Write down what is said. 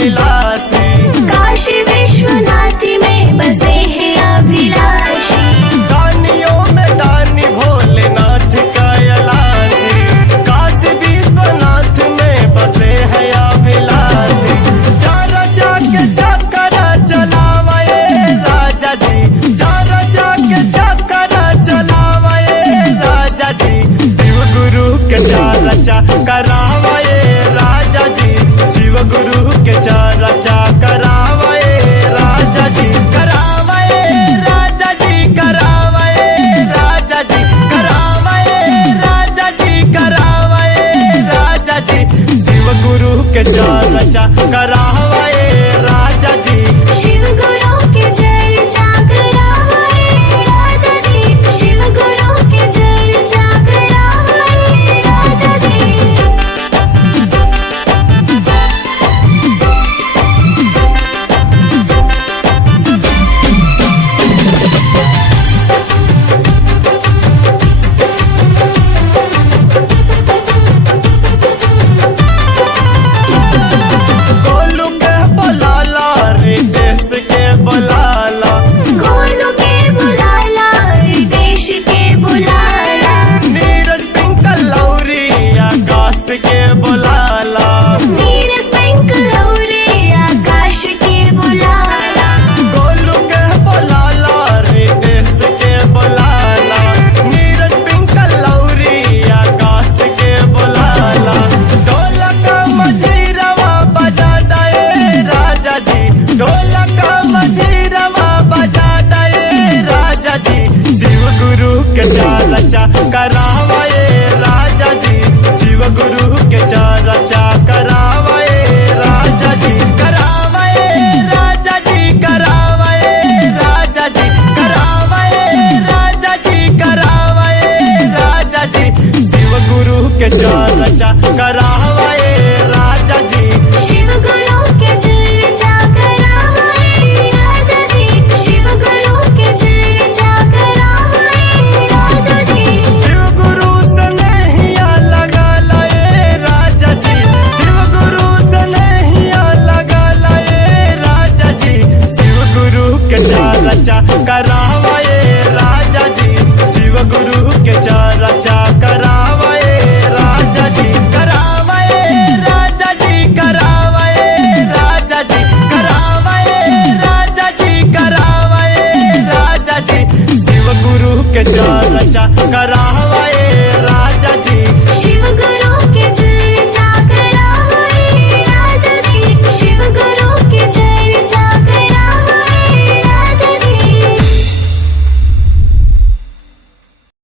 अभिलाषी। काशी विश्वनाथ में बसे हैं अभिलाषी। दानियों में दानी भोलेनाथ कैलाशी। काशी विश्वनाथ में बसे हैं अभिलाषी। चारा जाके चक्कर चलावे राजा जी। चारा जाके चक्कर चलावे राजा जी। शिव गुरु के चर्चा करावे राजा जी। शिव गुरु के चर्चा करावे राजा जी। करावे राजा जी। करावे राजा जी। करावे राजा जी। करावे राजा जी। शिव गुरु के चर्चा करावे राजा जी। शिव गुरु के चर्चा करावे राजा जी। शिव गुरु के चर्चा करावे राजा जी। गोलू के बुलाला रितेश के बुलाला। गोलू के बुलाला रितेश के बुलाला। नीरज पिंकल लौरी आकाश के बुलाला। नीरज पिंक लौरे आकाश के बुलाला। गोलू के बुलाला रितेश के बुलाला। नीरज पिंकल लौरी आकाश के बुलाला। ढोलक मजीरवा बजा दे राजा जी। ढोलक मजीरवा बजा दे राजा जी। शिव गुरु के चर्चा करावे राजा जी। शिव गुरु के चर्चा